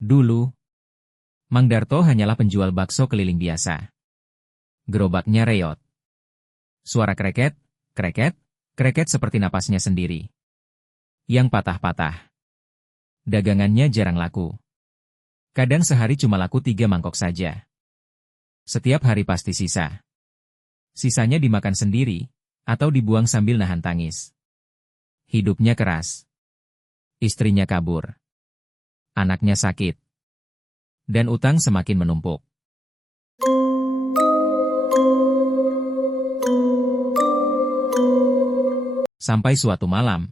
Dulu, Mang Darto hanyalah penjual bakso keliling biasa. Gerobaknya reot. Suara kreket, kreket, kreket seperti napasnya sendiri. Yang patah-patah. Dagangannya jarang laku. Kadang sehari cuma laku 3 mangkok saja. Setiap hari pasti sisa. Sisanya dimakan sendiri, atau dibuang sambil nahan tangis. Hidupnya keras. Istrinya kabur. Anaknya sakit. Dan utang semakin menumpuk. Sampai suatu malam,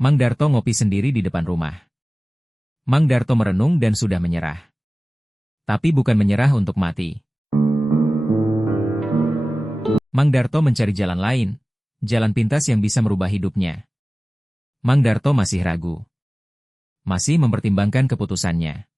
Mang Darto ngopi sendiri di depan rumah. Mang Darto merenung dan sudah menyerah. Tapi bukan menyerah untuk mati. Mang Darto mencari jalan lain, jalan pintas yang bisa merubah hidupnya. Mang Darto masih ragu. Masih mempertimbangkan keputusannya.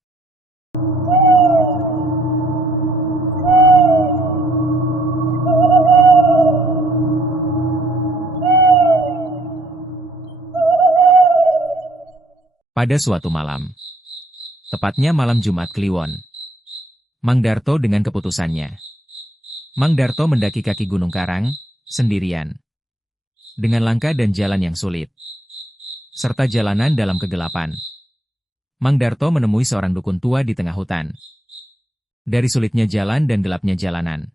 Pada suatu malam, tepatnya malam Jumat Kliwon, Mang Darto dengan keputusannya. Mang Darto mendaki kaki Gunung Karang, sendirian. Dengan langkah dan jalan yang sulit. Serta jalanan dalam kegelapan. Mang Darto menemui seorang dukun tua di tengah hutan. Dari sulitnya jalan dan gelapnya jalanan,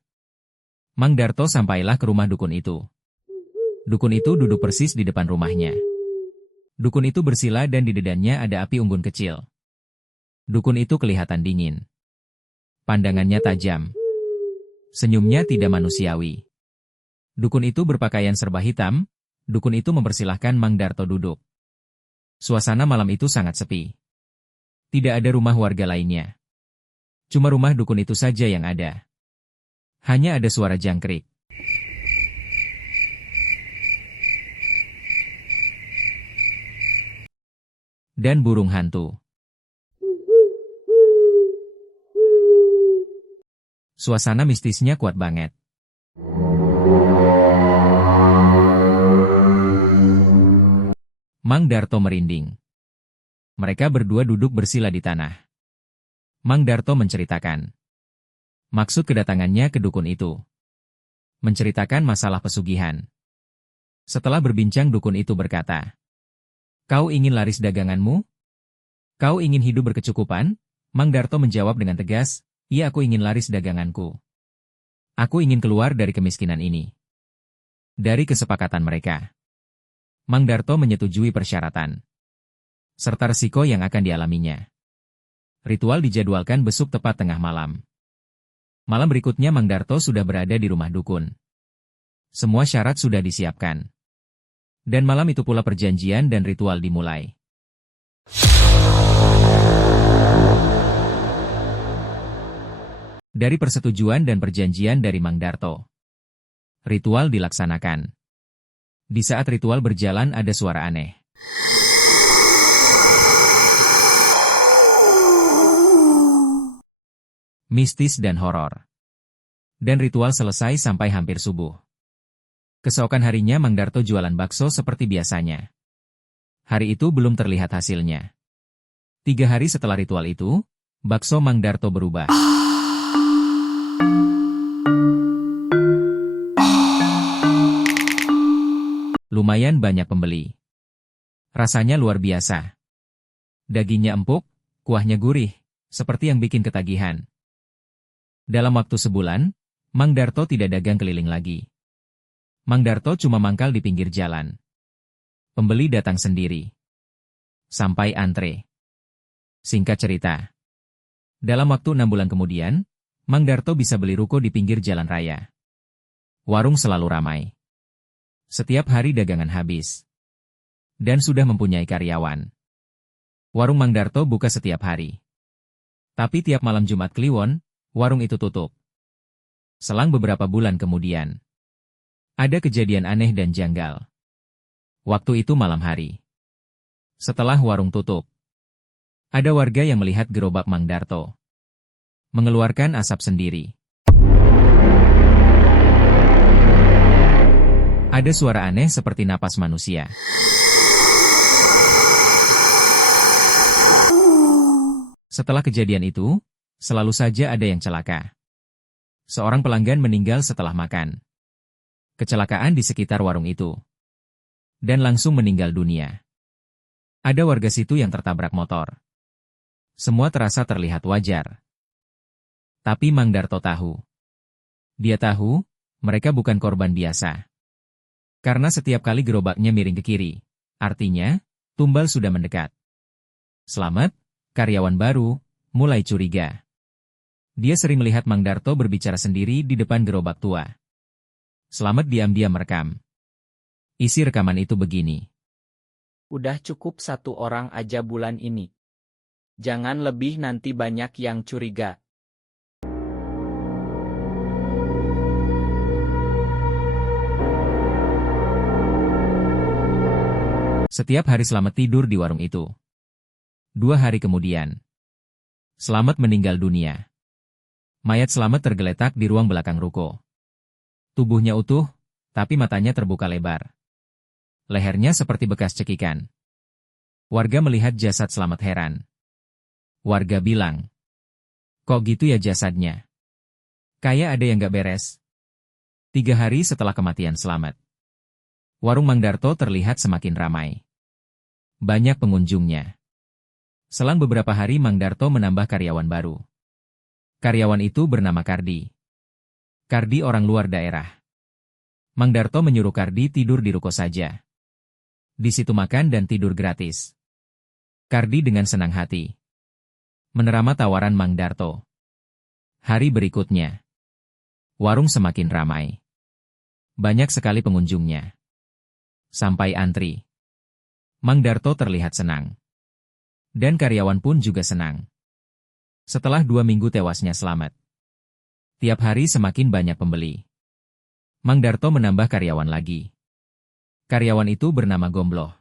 Mang Darto sampailah ke rumah dukun itu. Dukun itu duduk persis di depan rumahnya. Dukun itu bersila dan di dadanya ada api unggun kecil. Dukun itu kelihatan dingin. Pandangannya tajam. Senyumnya tidak manusiawi. Dukun itu berpakaian serba hitam. Dukun itu mempersilahkan Mang Darto duduk. Suasana malam itu sangat sepi. Tidak ada rumah warga lainnya. Cuma rumah dukun itu saja yang ada. Hanya ada suara jangkrik. Dan burung hantu. Suasana mistisnya kuat banget. Mang Darto merinding. Mereka berdua duduk bersila di tanah. Mang Darto menceritakan maksud kedatangannya ke dukun itu. Menceritakan masalah pesugihan. Setelah berbincang dukun itu berkata, "Kau ingin laris daganganmu? Kau ingin hidup berkecukupan?" Mang Darto menjawab dengan tegas, "Iya, aku ingin laris daganganku. Aku ingin keluar dari kemiskinan ini." Dari kesepakatan mereka, Mang Darto menyetujui persyaratan, serta resiko yang akan dialaminya. Ritual dijadwalkan besok tepat tengah malam. Malam berikutnya Mang Darto sudah berada di rumah dukun. Semua syarat sudah disiapkan. Dan malam itu pula perjanjian dan ritual dimulai. Dari persetujuan dan perjanjian dari Mang Darto, ritual dilaksanakan. Di saat ritual berjalan ada suara aneh. Mistis dan horor. Dan ritual selesai sampai hampir subuh. Keesokan harinya Mang Darto jualan bakso seperti biasanya. Hari itu belum terlihat hasilnya. 3 hari setelah ritual itu, bakso Mang Darto berubah. Lumayan banyak pembeli. Rasanya luar biasa. Dagingnya empuk, kuahnya gurih, seperti yang bikin ketagihan. Dalam waktu sebulan, Mang Darto tidak dagang keliling lagi. Mang Darto cuma mangkal di pinggir jalan. Pembeli datang sendiri. Sampai antre. Singkat cerita, dalam waktu 6 bulan kemudian, Mang Darto bisa beli ruko di pinggir jalan raya. Warung selalu ramai. Setiap hari dagangan habis. Dan sudah mempunyai karyawan. Warung Mang Darto buka setiap hari. Tapi tiap malam Jumat Kliwon, warung itu tutup. Selang beberapa bulan kemudian, ada kejadian aneh dan janggal. Waktu itu malam hari. Setelah warung tutup, ada warga yang melihat gerobak Mang Darto mengeluarkan asap sendiri. Ada suara aneh seperti napas manusia. Setelah kejadian itu, selalu saja ada yang celaka. Seorang pelanggan meninggal setelah makan. Kecelakaan di sekitar warung itu. Dan langsung meninggal dunia. Ada warga situ yang tertabrak motor. Semua terasa terlihat wajar. Tapi Mang Darto tahu. Dia tahu, mereka bukan korban biasa. Karena setiap kali gerobaknya miring ke kiri, artinya, tumbal sudah mendekat. Selamat, karyawan baru, mulai curiga. Dia sering melihat Mang Darto berbicara sendiri di depan gerobak tua. Selamat diam-diam merekam. Isi rekaman itu begini. Udah cukup 1 orang aja bulan ini. Jangan lebih nanti banyak yang curiga. Setiap hari Selamat tidur di warung itu. 2 hari kemudian, Selamat meninggal dunia. Mayat Selamat tergeletak di ruang belakang ruko. Tubuhnya utuh, tapi matanya terbuka lebar. Lehernya seperti bekas cekikan. Warga melihat jasad Selamat heran. Warga bilang, kok gitu ya jasadnya? Kayak ada yang gak beres. 3 hari setelah kematian Selamat, warung Mang Darto terlihat semakin ramai. Banyak pengunjungnya. Selang beberapa hari Mang Darto menambah karyawan baru. Karyawan itu bernama Kardi. Kardi orang luar daerah. Mang Darto menyuruh Kardi tidur di ruko saja. Di situ makan dan tidur gratis. Kardi dengan senang hati menerima tawaran Mang Darto. Hari berikutnya, warung semakin ramai. Banyak sekali pengunjungnya. Sampai antri. Mang Darto terlihat senang. Dan karyawan pun juga senang. Setelah 2 minggu tewasnya Selamat, tiap hari semakin banyak pembeli. Mang Darto menambah karyawan lagi. Karyawan itu bernama Gombloh.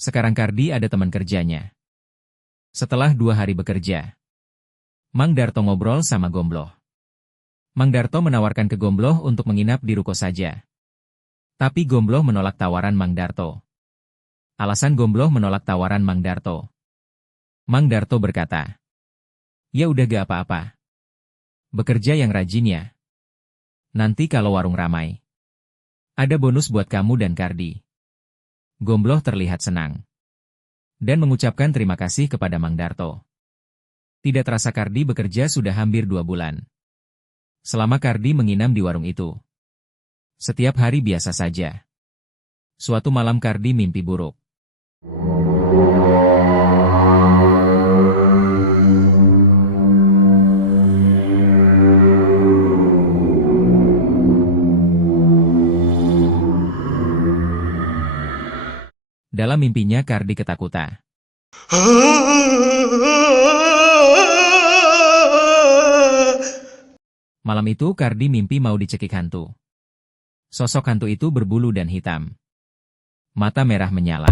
Sekarang Kardi ada teman kerjanya. Setelah 2 hari bekerja, Mang Darto ngobrol sama Gombloh. Mang Darto menawarkan ke Gombloh untuk menginap di ruko saja. Tapi Gombloh menolak tawaran Mang Darto. Alasan Gombloh menolak tawaran Mang Darto. Mang Darto berkata, ya udah gak apa-apa. Bekerja yang rajin ya. Nanti kalau warung ramai, ada bonus buat kamu dan Kardi. Gombloh terlihat senang. Dan mengucapkan terima kasih kepada Mang Darto. Tidak terasa Kardi bekerja sudah hampir 2 bulan. Selama Kardi menginap di warung itu, setiap hari biasa saja. Suatu malam Kardi mimpi buruk. Dalam mimpinya Kardi ketakutan. Malam itu Kardi mimpi mau dicekik hantu. Sosok hantu itu berbulu dan hitam. Mata merah menyala.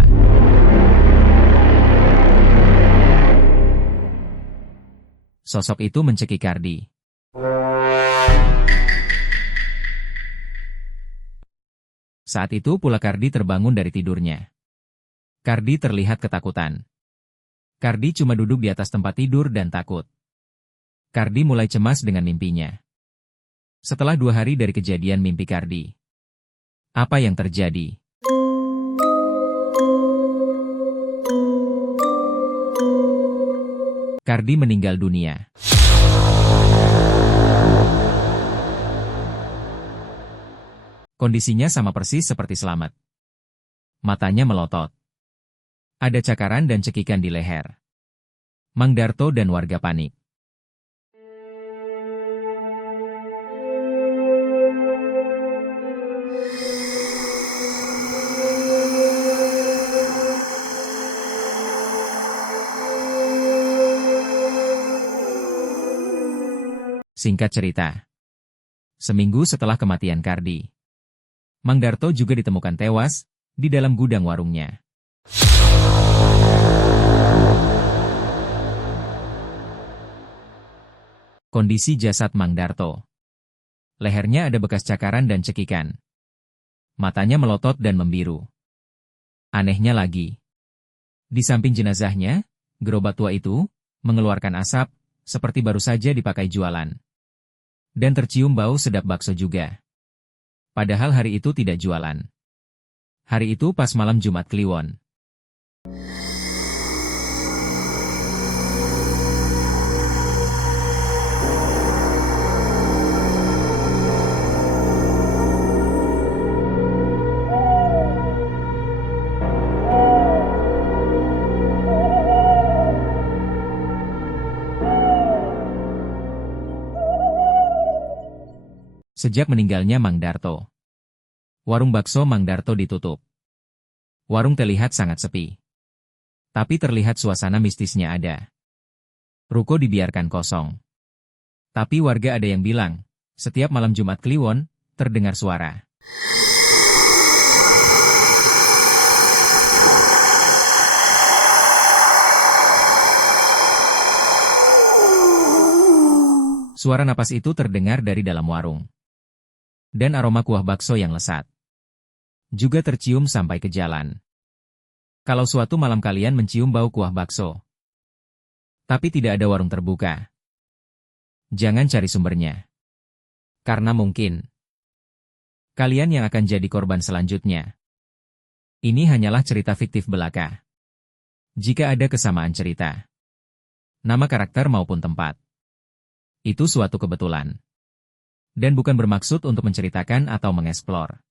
Sosok itu mencekik Kardi. Saat itu pula Kardi terbangun dari tidurnya. Kardi terlihat ketakutan. Kardi cuma duduk di atas tempat tidur dan takut. Kardi mulai cemas dengan mimpinya. Setelah 2 hari dari kejadian mimpi Kardi, apa yang terjadi? Kardi meninggal dunia. Kondisinya sama persis seperti Selamat. Matanya melotot. Ada cakaran dan cekikan di leher. Mang Darto dan warga panik. Singkat cerita, seminggu setelah kematian Kardi, Mang Darto juga ditemukan tewas di dalam gudang warungnya. Kondisi jasad Mang Darto. Lehernya ada bekas cakaran dan cekikan. Matanya melotot dan membiru. Anehnya lagi, di samping jenazahnya, gerobak tua itu mengeluarkan asap, seperti baru saja dipakai jualan. Dan tercium bau sedap bakso juga. Padahal hari itu tidak jualan. Hari itu pas malam Jumat Kliwon. Sejak meninggalnya Mang Darto, warung bakso Mang Darto ditutup. Warung terlihat sangat sepi. Tapi terlihat suasana mistisnya ada. Ruko dibiarkan kosong. Tapi warga ada yang bilang, setiap malam Jumat Kliwon, terdengar suara. Suara napas itu terdengar dari dalam warung. Dan aroma kuah bakso yang lesat juga tercium sampai ke jalan. Kalau suatu malam kalian mencium bau kuah bakso, tapi tidak ada warung terbuka, jangan cari sumbernya. Karena mungkin kalian yang akan jadi korban selanjutnya. Ini hanyalah cerita fiktif belaka. Jika ada kesamaan cerita, nama karakter maupun tempat, itu suatu kebetulan. Dan bukan bermaksud untuk menceritakan atau mengeksplor.